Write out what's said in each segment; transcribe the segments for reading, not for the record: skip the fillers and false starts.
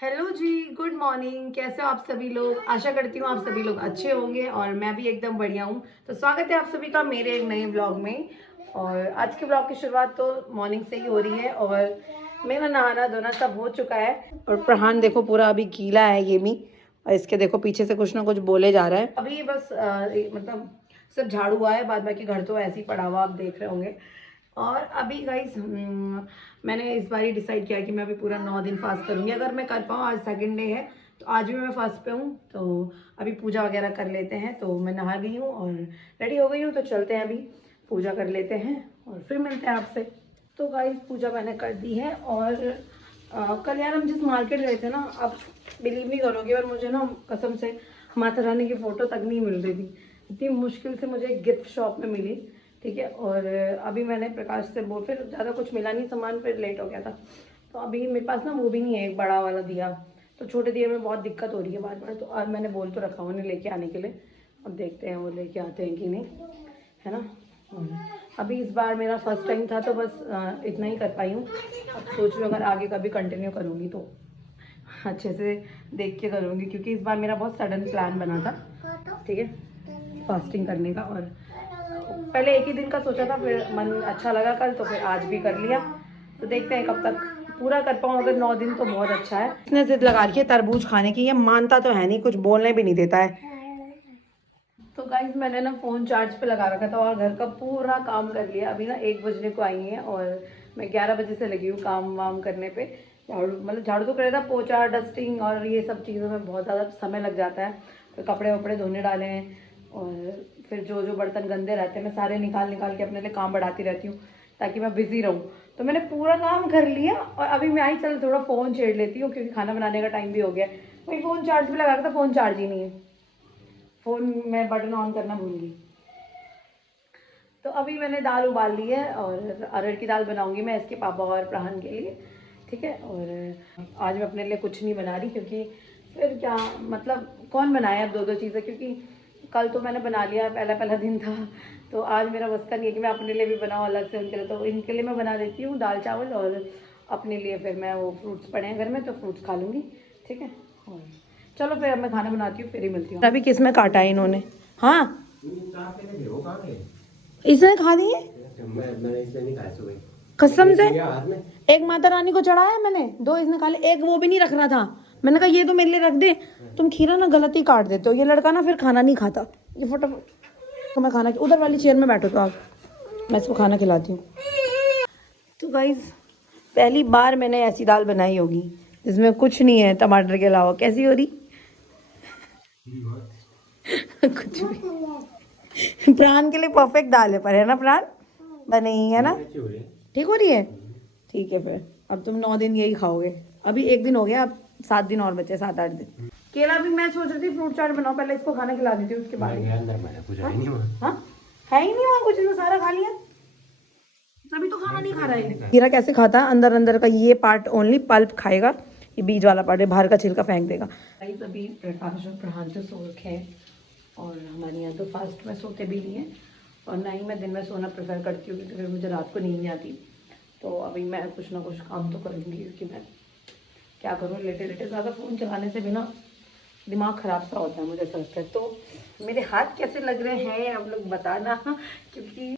Hello जी, good morning. कैसे हो आप सभी लोग? आशा करती हूँ आप सभी लोग अच्छे होंगे और मैं भी एकदम बढ़िया हूँ। तो स्वागत है आप सभी का मेरे एक नए ब्लॉग में। और आज के ब्लॉग की शुरुआत तो मॉर्निंग से ही हो रही है और मेरा नहाना धोना सब हो चुका है। और प्रहान देखो पूरा अभी गीला है ये भी, और इसके देखो पीछे से कुछ ना कुछ बोले जा रहा है। अभी बस मतलब सिर्फ झाड़ू हुआ है, बाद बाकी घर तो ऐसे ही पड़ा हुआ आप देख रहे होंगे। और अभी गाइस मैंने इस बार ही डिसाइड किया कि मैं अभी पूरा 9 दिन फास्ट करूँगी, अगर मैं कर पाऊँ। आज सेकंड डे है तो आज भी मैं फास्ट पे हूँ। तो अभी पूजा वगैरह कर लेते हैं। तो मैं नहा गई हूँ और रेडी हो गई हूँ, तो चलते हैं अभी पूजा कर लेते हैं और फिर मिलते हैं आपसे। तो गाइस पूजा मैंने कर दी है। और कल यार हम जिस मार्केट गए थे ना, आप बिलीव नहीं करोगे, और मुझे ना कसम से माता रानी की फ़ोटो तक नहीं मिल रही थी। इतनी मुश्किल से मुझे गिफ्ट शॉप में मिली। ठीक है, और अभी मैंने प्रकाश से वो फिर ज़्यादा कुछ मिला नहीं सामान, फिर लेट हो गया था। तो अभी मेरे पास ना वो भी नहीं है एक बड़ा वाला दिया, तो छोटे दिए में बहुत दिक्कत हो रही है बार बार। तो आज मैंने बोल तो रखा उन्हें लेके आने के लिए, अब देखते हैं वो लेके आते हैं कि नहीं, है ना। और अभी इस बार मेरा फर्स्ट टाइम था तो बस इतना ही कर पाई हूँ। अब सोच रही हूँ अगर आगे कभी कंटिन्यू करूँगी तो अच्छे से देख के करूँगी, क्योंकि इस बार मेरा बहुत सडन प्लान बना था, ठीक है, फास्टिंग करने का। और पहले एक ही दिन का सोचा था, फिर मन अच्छा लगा कल तो फिर आज भी कर लिया। तो देखते हैं कब तक पूरा कर पाऊँ। अगर 9 दिन तो बहुत अच्छा है। इसने जिद लगा रखी है तरबूज खाने की, ये मानता तो है नहीं, कुछ बोलने भी नहीं देता है। तो गाइज मैंने ना फ़ोन चार्ज पे लगा रखा था और घर का पूरा काम कर लिया। अभी ना 1 बजने को आई है और मैं 11 बजे से लगी हूँ काम वाम करने पे। झाड़ू मतलब झाड़ू तो करे था, पोछा डस्टिंग और ये सब चीज़ों में बहुत ज़्यादा समय लग जाता है। फिर कपड़े वपड़े धोने डाले हैं और फिर जो जो बर्तन गंदे रहते हैं मैं सारे निकाल निकाल के अपने लिए काम बढ़ाती रहती हूँ ताकि मैं बिज़ी रहूँ। तो मैंने पूरा काम कर लिया और अभी मैं आई चल थोड़ा फ़ोन छेड़ लेती हूँ, क्योंकि खाना बनाने का टाइम भी हो गया। वही फ़ोन चार्ज पे लगा रखा था, फ़ोन चार्ज ही नहीं है। फ़ोन में बटन ऑन करना भूल गई। तो अभी मैंने दाल उबाल ली है और अरहर की दाल बनाऊंगी मैं इसके पापा और प्रहन के लिए, ठीक है। और आज मैं अपने लिए कुछ नहीं बना रही, क्योंकि फिर क्या मतलब कौन बनाए अब दो दो चीज़ें, क्योंकि कल तो मैंने बना लिया, पहला पहला दिन था। तो आज मेरा बस का नहीं है कि मैं अपने लिए भी बनाऊँ अलग से उनके लिए। तो इनके लिए मैं बना देती हूँ दाल चावल, और अपने लिए फिर मैं वो फ्रूट्स पड़े हैं घर में तो फ्रूट्स खा लूँगी, ठीक है। और चलो फिर अब मैं खाना बनाती हूँ, फिर ही मिलती हूँ। अभी किस में काटा है इन्होंने? हाँ, इसने खा दिए मैंने इसलिए नहीं खाया सुबह। कसम से। हाथ में एक माता रानी को चढ़ाया मैंने, दो इसने खा लिए, एक वो भी नहीं रख रहा था। मैंने कहा ये तो मेरे लिए रख दे। तुम खीरा ना गलत ही काट देते हो, ये लड़का ना फिर खाना नहीं खाता। ये फटाफट तो मैं खाना उधर वाली चेयर में बैठो तो आप, मैं इसको खाना खिलाती हूँ। तो गाइज पहली बार मैंने ऐसी दाल बनाई होगी जिसमें कुछ नहीं है टमाटर के अलावा। कैसी हो रही? कुछ भी। प्राण के लिए परफेक्ट दाल है, पर है ना प्राण? बनी है ना? अच्छी हो रही है। ठीक हो रही है? ठीक है, फिर अब तुम 9 दिन यही खाओगे। अभी एक दिन हो गया, अब 7 दिन और बचे, 7-8 दिन। केला भी मैं सोच रही थी फ्रूट चाट बनाओ, पहले इसको खाना खिला देती हूँ उसके बाद। मैं गया अंदर, मैंने कुछ है ही नहीं वहाँ। हाँ, है ही नहीं वहाँ कुछ, इसने सारा खा लिया, तभी तो खाना नहीं खा रहा है। खीरा कैसे खाता है? अंदर अंदर का ये पार्ट ओनली पल्प खाएगा, ये बीज वाला पार्ट है बाहर का छिलका फेंक देगा। अभी प्रकाश और प्रहान तो सो रखे हैं और हमारे यहाँ तो फास्ट में सोते भी नहीं है, और ना ही मैं दिन में सोना प्रेफर करती हूँ, क्योंकि फिर मुझे रात को नींद नहीं आती। तो अभी मैं कुछ ना कुछ काम तो करूँगी, क्योंकि मैं क्या करूँ, लेटे लेटे ज़्यादा फ़ोन चलाने से भी ना दिमाग ख़राब सा होता है मुझे ऐसा लगता है। तो मेरे हाथ कैसे लग रहे हैं आप लोग बताना, क्योंकि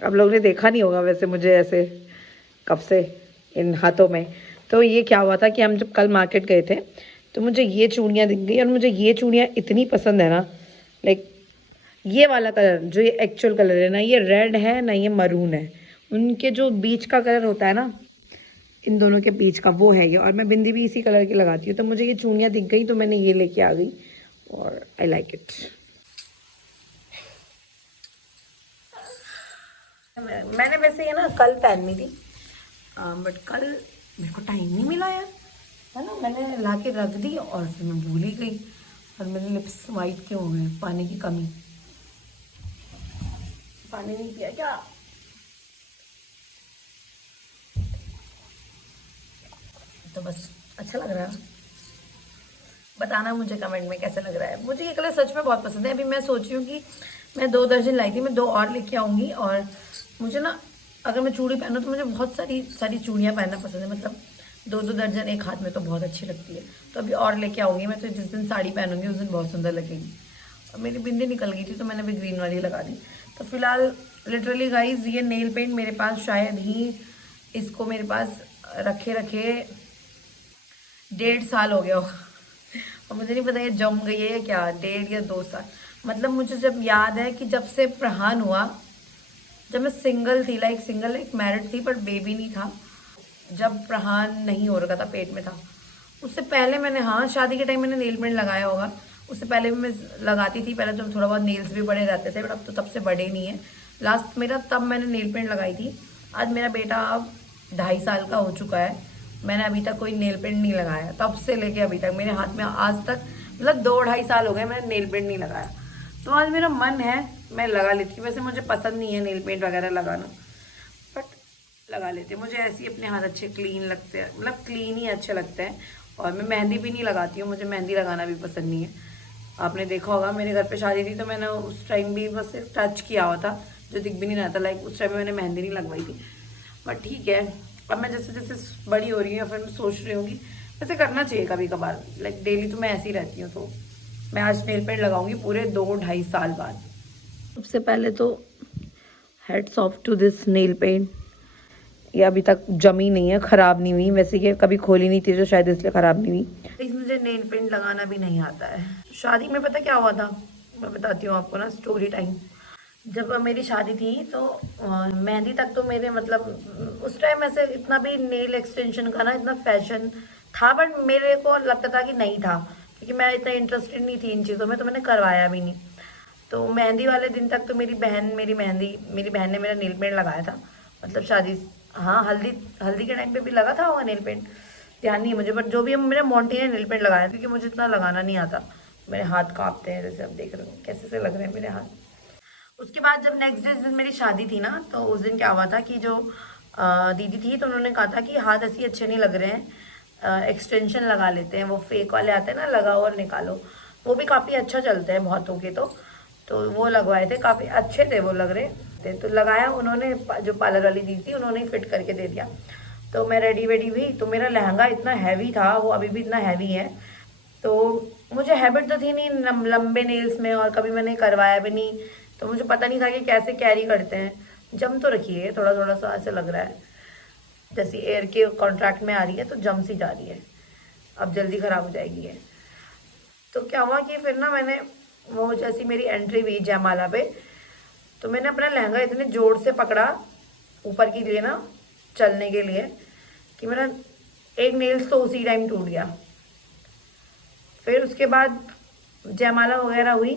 आप लोगों ने देखा नहीं होगा वैसे मुझे ऐसे कब से इन हाथों में। तो ये क्या हुआ था कि हम जब कल मार्केट गए थे तो मुझे ये चूड़ियाँ दिख गई, और मुझे ये चूड़ियाँ इतनी पसंद है ना, लाइक ये वाला कलर जो ये एक्चुअल कलर है ना, ये रेड है ना ये मरून है, उनके जो बीच का कलर होता है ना, इन दोनों के बीच का वो है ये। और मैं बिंदी भी इसी कलर की लगाती हूँ, तो मुझे ये चूड़ियाँ दिख गई तो मैंने ये लेके आ गई और आई लाइक इट। मैंने वैसे ये ना कल पहननी थी, बट कल मेरे को टाइम नहीं मिला यार, है ना। मैंने ला के रख दी और फिर मैं भूल ही गई, और मेरे लिप्स वाइट क्यों हो गए? पानी की कमी, पानी नहीं पिया क्या? तो बस अच्छा लग रहा है, बताना मुझे कमेंट में कैसा लग रहा है। मुझे ये कलर सच में बहुत पसंद है। अभी मैं सोच रही हूँ कि मैं 2 दर्जन लाई थी, मैं 2 और लेके आऊँगी। और मुझे ना अगर मैं चूड़ी पहनूँ तो मुझे बहुत सारी सारी चूड़ियाँ पहनना पसंद है, मतलब 2-2 दर्जन एक हाथ में तो बहुत अच्छी लगती है। तो अभी और लेके आऊँगी मैं, तो जिस दिन साड़ी पहनूंगी उस दिन बहुत सुंदर लगेगी। और मेरी बिंदी निकल गई थी तो मैंने भी ग्रीन वाली लगा दी। तो फिलहाल लिटरली गाइज ये नेल पेंट मेरे पास शायद ही, इसको मेरे पास रखे रखे 1.5 साल हो गया होगा। और मुझे नहीं पता ये जम गई है या क्या, 1.5 या 2 साल। मतलब मुझे जब याद है कि जब से प्रहान हुआ, जब मैं सिंगल थी, लाइक मैरिड थी पर बेबी नहीं था, जब प्रहान नहीं हो रखा था, पेट में था, उससे पहले मैंने, हाँ शादी के टाइम मैंने नेल पेंट लगाया होगा। उससे पहले भी मैं लगाती थी। पहले तो थोड़ा बहुत नेल्स भी बड़े रहते थे, बट अब तो तब से बड़े नहीं है। लास्ट मेरा तब मैंने नेल पेंट लगाई थी। आज मेरा बेटा अब 2.5 साल का हो चुका है, मैंने अभी तक कोई नेल पेंट नहीं लगाया। तब से लेके अभी तक मेरे हाथ में आज तक, मतलब 2-2.5 साल हो गए मैंने नेल पेंट नहीं लगाया। तो आज मेरा मन है, मैं लगा लेती हूँ। वैसे मुझे पसंद नहीं है नेल पेंट वगैरह लगाना, बट लगा लेते हैं। मुझे ऐसे ही अपने हाथ अच्छे क्लीन लगते हैं, मतलब क्लीन ही अच्छे लगते हैं। और मैं मेहंदी भी नहीं लगाती हूँ, मुझे मेहंदी लगाना भी पसंद नहीं है। आपने देखा होगा मेरे घर पे शादी थी तो मैंने उस टाइम भी बस टच किया हुआ था, जो दिख भी नहीं रहा था। लाइक उस टाइम में मैंने मेहंदी नहीं लगवाई थी। बट ठीक है, अब मैं जैसे जैसे बड़ी हो रही हूँ फिर मैं सोच रही हूँ कि वैसे करना चाहिए कभी कभार। लाइक डेली तो मैं ऐसे ही रहती हूँ। तो मैं आज नेल पेंट लगाऊंगी पूरे 2-2.5 साल बाद। सबसे पहले तो heads off to this nail paint. ये अभी तक जमी नहीं है, ख़राब नहीं हुई। वैसे ये कभी खोली नहीं थी तो शायद इसलिए ख़राब नहीं हुई। मुझे नेल पेंट लगाना भी नहीं आता है। शादी में पता क्या हुआ था, मैं बताती हूँ आपको ना, स्टोरी टाइम। जब मेरी शादी थी तो मेहंदी तक तो मेरे, मतलब उस टाइम ऐसे इतना भी नेल एक्सटेंशन का ना इतना फैशन था, बट मेरे को लगता था कि नहीं था, क्योंकि मैं इतना इंटरेस्टेड नहीं थी इन चीज़ों में, तो मैंने करवाया भी नहीं। तो मेहंदी वाले दिन तक तो मेरी बहन ने मेरा नेल पेंट लगाया था, मतलब शादी, हाँ हल्दी हल्दी के टाइम पे भी लगा था होगा नेल पेंट, ध्यान नहीं है मुझे। बट जो भी है, मेरा मोंटी ने नेल पेंट लगाया, क्योंकि मुझे इतना लगाना नहीं आता। मेरे हाथ कांपते हैं, जैसे आप देख रहे हो कैसे से लग रहे हैं मेरे हाथ। उसके बाद जब नेक्स्ट डे जिस दिन मेरी शादी थी ना, तो उस दिन क्या हुआ था कि जो दीदी थी तो उन्होंने कहा था कि हाथ ऐसे अच्छे नहीं लग रहे हैं, एक्सटेंशन लगा लेते हैं, वो फेक वाले आते हैं ना, लगाओ और निकालो। वो भी काफ़ी अच्छा चलते हैं बहुतों के। तो वो लगवाए थे, काफ़ी अच्छे थे वो लग रहे थे। तो लगाया उन्होंने, जो पार्लर वाली दीदी थी उन्होंने फिट करके दे दिया। तो मैं रेडी वेडी हुई, तो मेरा लहंगा इतना हैवी था, वो अभी भी इतना हैवी है। तो मुझे हैबिट तो थी नहीं लंबे नेल्स में, और कभी मैंने करवाया भी नहीं, तो मुझे पता नहीं था कि कैसे कैरी करते हैं। जम तो रखी है, थोड़ा थोड़ा सा ऐसे लग रहा है जैसे एयर के कॉन्ट्रैक्ट में आ रही है, तो जम सी जा रही है, अब जल्दी ख़राब हो जाएगी है। तो क्या हुआ कि फिर ना मैंने, वो जैसी मेरी एंट्री हुई जयमाला पे, तो मैंने अपना लहंगा इतने जोर से पकड़ा ऊपर के लिए ना, चलने के लिए, कि मेरा एक नेल्स तो उसी टाइम टूट गया। फिर उसके बाद जयमाला वगैरह हुई,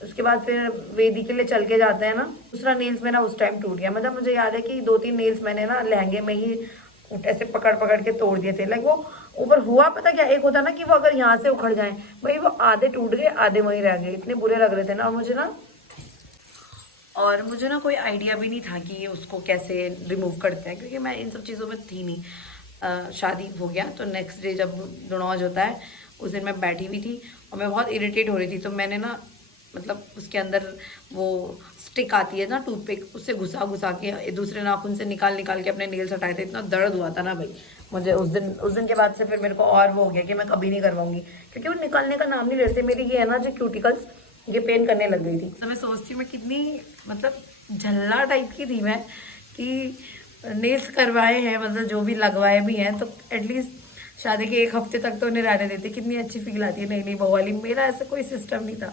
उसके बाद फिर वेदी के लिए चल के जाते हैं ना, दूसरा नेल्स मेरा उस टाइम टूट गया। मतलब मुझे याद है कि 2-3 नेल्स मैंने ना लहंगे में ही ऐसे पकड़ पकड़ के तोड़ दिए थे। लाइक वो ऊपर हुआ, पता क्या, एक होता ना कि वो अगर यहाँ से उखड़ जाए, भाई वो आधे टूट गए आधे वहीं रह गए, इतने बुरे लग रहे थे ना। और मुझे ना कोई आइडिया भी नहीं था कि उसको कैसे रिमूव करते हैं, क्योंकि मैं इन सब चीज़ों में थी नहीं। शादी हो गया तो नेक्स्ट डे जब डोनॉज होता है, उस दिन मैं बैठी हुई थी और मैं बहुत इरिटेट हो रही थी। तो मैंने ना, मतलब उसके अंदर वो स्टिक आती है ना टूथपिक, उससे घुसा घुसा के दूसरे नाखून से निकाल निकाल के अपने नेल्स हटाए थे। इतना दर्द हुआ था ना भाई मुझे उस दिन के बाद से। फिर मेरे को और वो हो गया कि मैं कभी नहीं करवाऊंगी, क्योंकि वो निकालने का नाम नहीं ले रहे थे। मेरी ये है ना जो क्यूटिकल्स, ये पेन करने लग गई थी। तो मैं सोचती हूँ मैं कितनी, मतलब झल्ला टाइप की थी मैं, कि नेल्स करवाए हैं, मतलब जो भी लगवाए भी हैं, तो एटलीस्ट शादी के 1 हफ्ते तक तो उन्हें रहने देते। कितनी अच्छी फील आती है नई नई बहू वाली। मेरा ऐसा कोई सिस्टम नहीं था।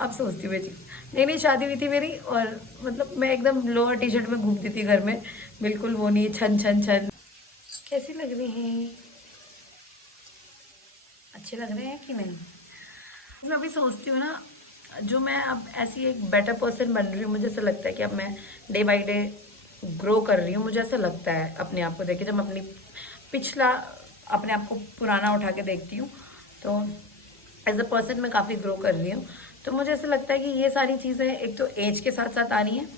अब सोचती हूँ ये चीज़, नई नई शादी हुई थी मेरी, और मतलब मैं एकदम लोअर टी शर्ट में घूमती थी घर में, बिल्कुल वो नहीं, छन छन छन। कैसी लग रही हैं, अच्छे लग रहे हैं कि नहीं? मैं अभी सोचती हूँ ना, जो मैं अब ऐसी एक बेटर पर्सन बन रही हूँ, मुझे ऐसा लगता है कि अब मैं डे बाय डे ग्रो कर रही हूँ। मुझे ऐसा लगता है अपने आप को देख के, जब मैं अपनी पिछला अपने आप को पुराना उठा के देखती हूँ, तो एज अ पर्सन मैं काफ़ी ग्रो कर रही हूँ। तो मुझे ऐसा लगता है कि ये सारी चीज़ें एक तो एज के साथ साथ आ रही हैं,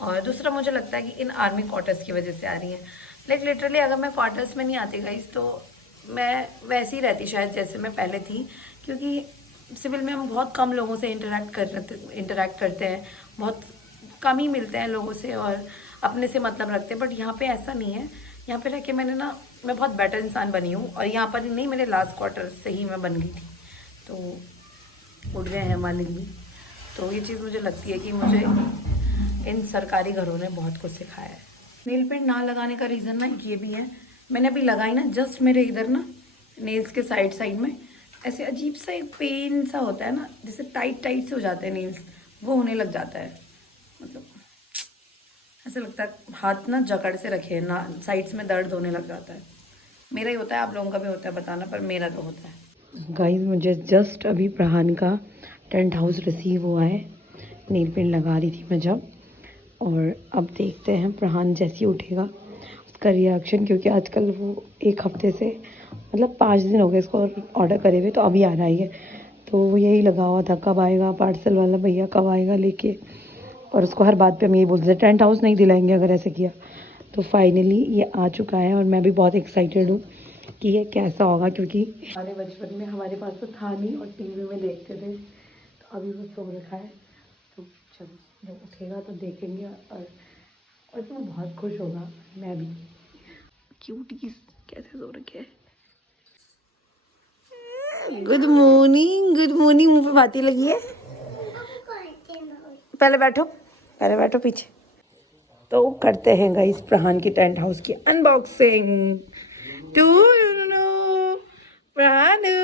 और दूसरा मुझे लगता है कि इन आर्मी क्वार्टर्स की वजह से आ रही हैं। लाइक लिटरली अगर मैं क्वार्टर्स में नहीं आती गाइस, तो मैं वैसी ही रहती शायद जैसे मैं पहले थी, क्योंकि सिविल में हम बहुत कम लोगों से इंटरेक्ट करते हैं, बहुत कम ही मिलते हैं लोगों से, और अपने से मतलब रखते हैं। बट यहाँ पे ऐसा नहीं है। यहाँ पे रह के मैंने ना मैं बहुत बेटर इंसान बनी हूँ, और यहाँ पर नहीं, मेरे लास्ट क्वार्टर से ही मैं बन गई थी, तो उठ गए हैं मालिक भी। तो ये चीज़ मुझे लगती है कि मुझे इन सरकारी घरों ने बहुत कुछ सिखाया है। नेल पेंट ना लगाने का रीज़न ना ये भी है, मैंने अभी लगाई ना, जस्ट मेरे इधर ना नेल्स के साइड में ऐसे अजीब सा एक पेन सा होता है ना, जैसे टाइट से हो जाते हैं नेल्स, वो होने लग जाता है। मतलब ऐसा लगता है हाथ ना जकड़ से रखे ना, साइड्स में दर्द होने लग जाता है। मेरा ही होता है, आप लोगों का भी होता है बताना, पर मेरा तो होता है। गाइस मुझे जस्ट अभी प्रहान का टेंट हाउस रिसीव हुआ है, नेल पेंट लगा रही थी मैं जब, और अब देखते हैं प्रहान जैसे ही उठेगा उसका रिएक्शन, क्योंकि आजकल वो एक हफ्ते से मतलब 5 दिन हो गए इसको ऑर्डर करे हुए, तो अभी आ रहा है, तो वो यही लगा हुआ था कब आएगा पार्सल वाला भैया, कब आएगा लेके। और उसको हर बात पे हम यही बोलते थे टेंट हाउस नहीं दिलाएंगे अगर ऐसे किया। तो फाइनली ये आ चुका है, और मैं भी बहुत एक्साइटेड हूँ कि ये कैसा होगा, क्योंकि हमारे बचपन में हमारे पास तो था नहीं और टीवी में देखते थे, तो अभी वो सो रखा है, तो चलो जब उठेगा तो देखेंगे, और तो बहुत खुश होगा, मैं भी। क्यूटीज कैसे सो रखे है। गुड मॉर्निंग, मुंह पे बाती लगी है। पहले बैठो पीछे। तो करते हैं गाइस प्रहान की टेंट हाउस की अनबॉक्सिंग। प्राणु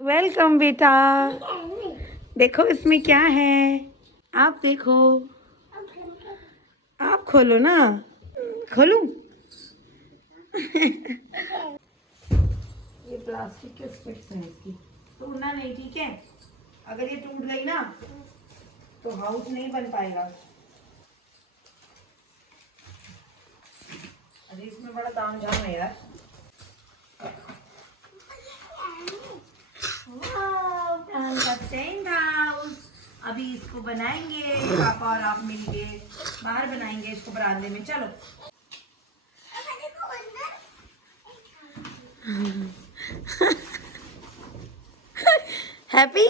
वेलकम बेटा। देखो इसमें क्या है, आप देखो, आप खोलो ना, खोलूं? ये प्लास्टिक के स्टिक्स हैं, इसकी टूटना नहीं, ठीक है? अगर ये टूट गई ना तो हाउस नहीं बन पाएगा। अरे इसमें बड़ा तामझाम है यार। वाह, का टेंट हाउस। अभी इसको बनाएंगे, पापा और आप मिलके बाहर बनाएंगे इसको बरामदे में। चलो हैप्पी।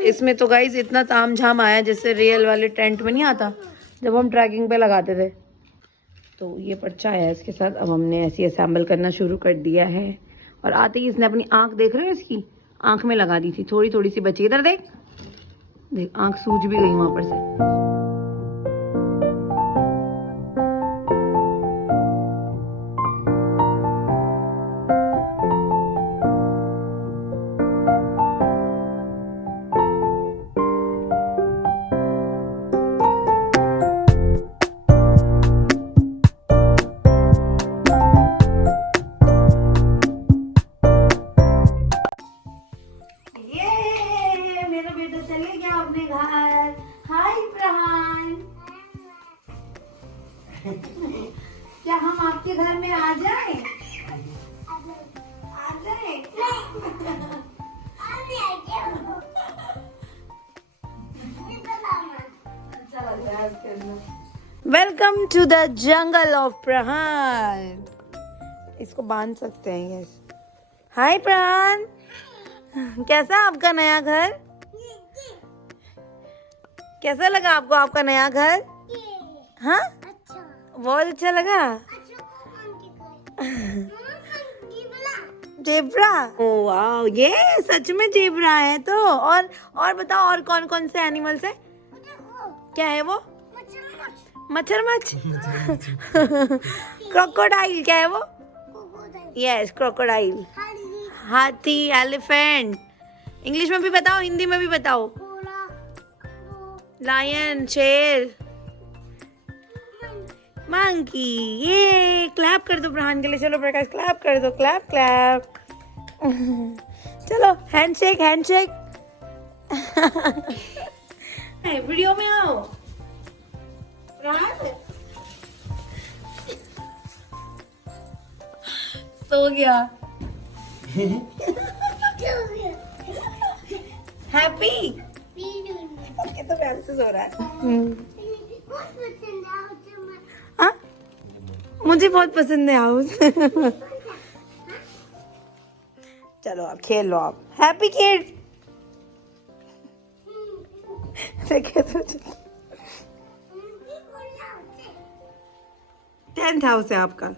इसमें तो गाइस इतना तामझाम आया जैसे रियल वाले टेंट में नहीं आता जब हम ट्रैकिंग पे लगाते थे। तो ये पर्चा आया इसके साथ, अब हमने ऐसे असेंबल करना शुरू कर दिया है। और आते ही इसने अपनी आंख, देख रहे हो, इसकी आंख में लगा दी थी, थोड़ी सी बची। इधर देख देख, आंख सूज भी गई वहां पर से। चले गया अपने घर। हाय प्रहान, क्या हम आपके घर में आ जाए? आ जाए? Welcome to the jungle of Prahan. इसको बांध सकते हैं यस। हाय प्रहान, कैसा आपका नया घर? कैसा लगा आपको आपका नया घर? हाँ अच्छा, बहुत अच्छा लगा। जेब्रा, ओ वाह, ये सच में जेब्रा है। तो और बताओ, और कौन कौन से एनिमल्स है? क्या है वो? मच्छरमच्छ। क्रोकोडाइल, क्या है वो? Yes crocodile. हाथी, एलिफेंट। इंग्लिश में भी बताओ, हिंदी में भी बताओ। लायन, शेर, मंकी। ये क्लैप कर दो प्रहान के लिए। चलो प्रकाश, क्लैप कर दो, क्लैप क्लैप। चलो हैंडशेक हैंडशेक। वीडियो में आओ प्रहान। सो गया। हैप्पी तो प्यार से सो रहा है। हाँ मुझे बहुत पसंद है हाउस। चलो आप खेल लो आप। हैप्पी किड, ऐसे कैसे 10th हाउस है आपका।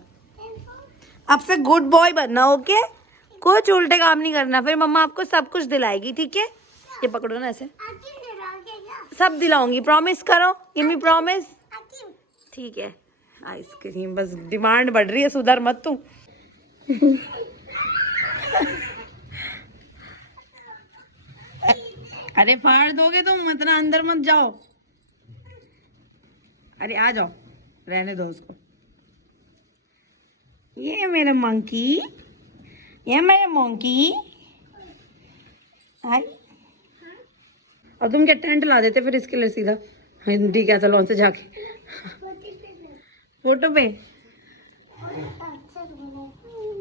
अब से गुड बॉय बनना, ओके? कुछ उल्टे काम नहीं करना, फिर मम्मा आपको सब कुछ दिलाएगी, ठीक है? ये पकड़ो ना ऐसे, सब दिलाऊंगी, प्रॉमिस करो, गिव मी प्रॉमिस। ठीक है, आइसक्रीम, बस डिमांड बढ़ रही है, सुधर मत तू। अरे फाड़ दोगे तुम, इतना अंदर मत जाओ। अरे आ जाओ, रहने दो उसको। ये मेरा मंकी, ये मेरा मंकी। हाय। अब तुम क्या टेंट ला देते फिर इसके लिए सीधा हिंदी क्या सलोन से जाके फोटो पे।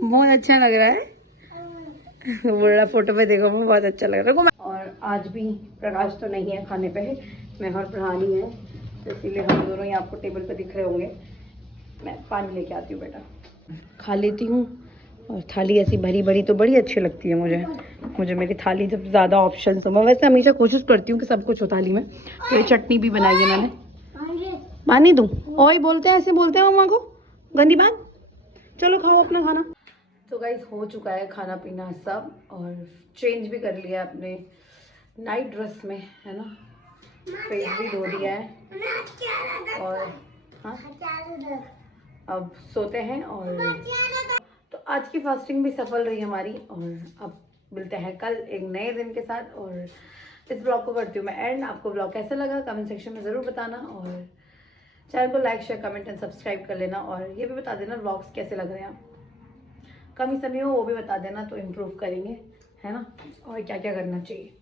बहुत अच्छा लग रहा है, बड़ा फोटो पे देखो, मैं बहुत अच्छा लग रहा है। और आज भी प्रकाश तो नहीं है खाने पे, मैं और प्रहानी है, तो इसीलिए हम दोनों ही आपको टेबल पे दिख रहे होंगे। मैं पानी लेके आती हूँ बेटा, खा लेती हूँ। और थाली ऐसी भरी भरी तो बड़ी अच्छी लगती है मुझे मेरी थाली जब ज़्यादा ऑप्शन हो। मैं वैसे हमेशा कोशिश करती हूँ कि सब कुछ हो थाली में। तो ये चटनी भी बनाई है मैंने, पानी दूँ? ओए बोलते हैं, ऐसे बोलते हैं मम्मा को, गंदी बात। चलो खाओ अपना खाना। तो गाइस हो चुका है खाना पीना सब, और चेंज भी कर लिया अपने नाइट ड्रेस में, है ना? फेस भी धो दिया है, और हाँ अब सोते हैं। और तो आज की फास्टिंग भी सफल रही हमारी, और अब मिलते हैं कल एक नए दिन के साथ। और इस ब्लॉग को करती हूँ मैं एंड। आपको ब्लॉग कैसा लगा कमेंट सेक्शन में ज़रूर बताना, और चैनल को like share comment and subscribe कर लेना। और ये भी बता देना ब्लॉग्स कैसे लग रहे हैं, कमी समी हो वो भी बता देना, तो इम्प्रूव करेंगे, है ना? और क्या क्या करना चाहिए।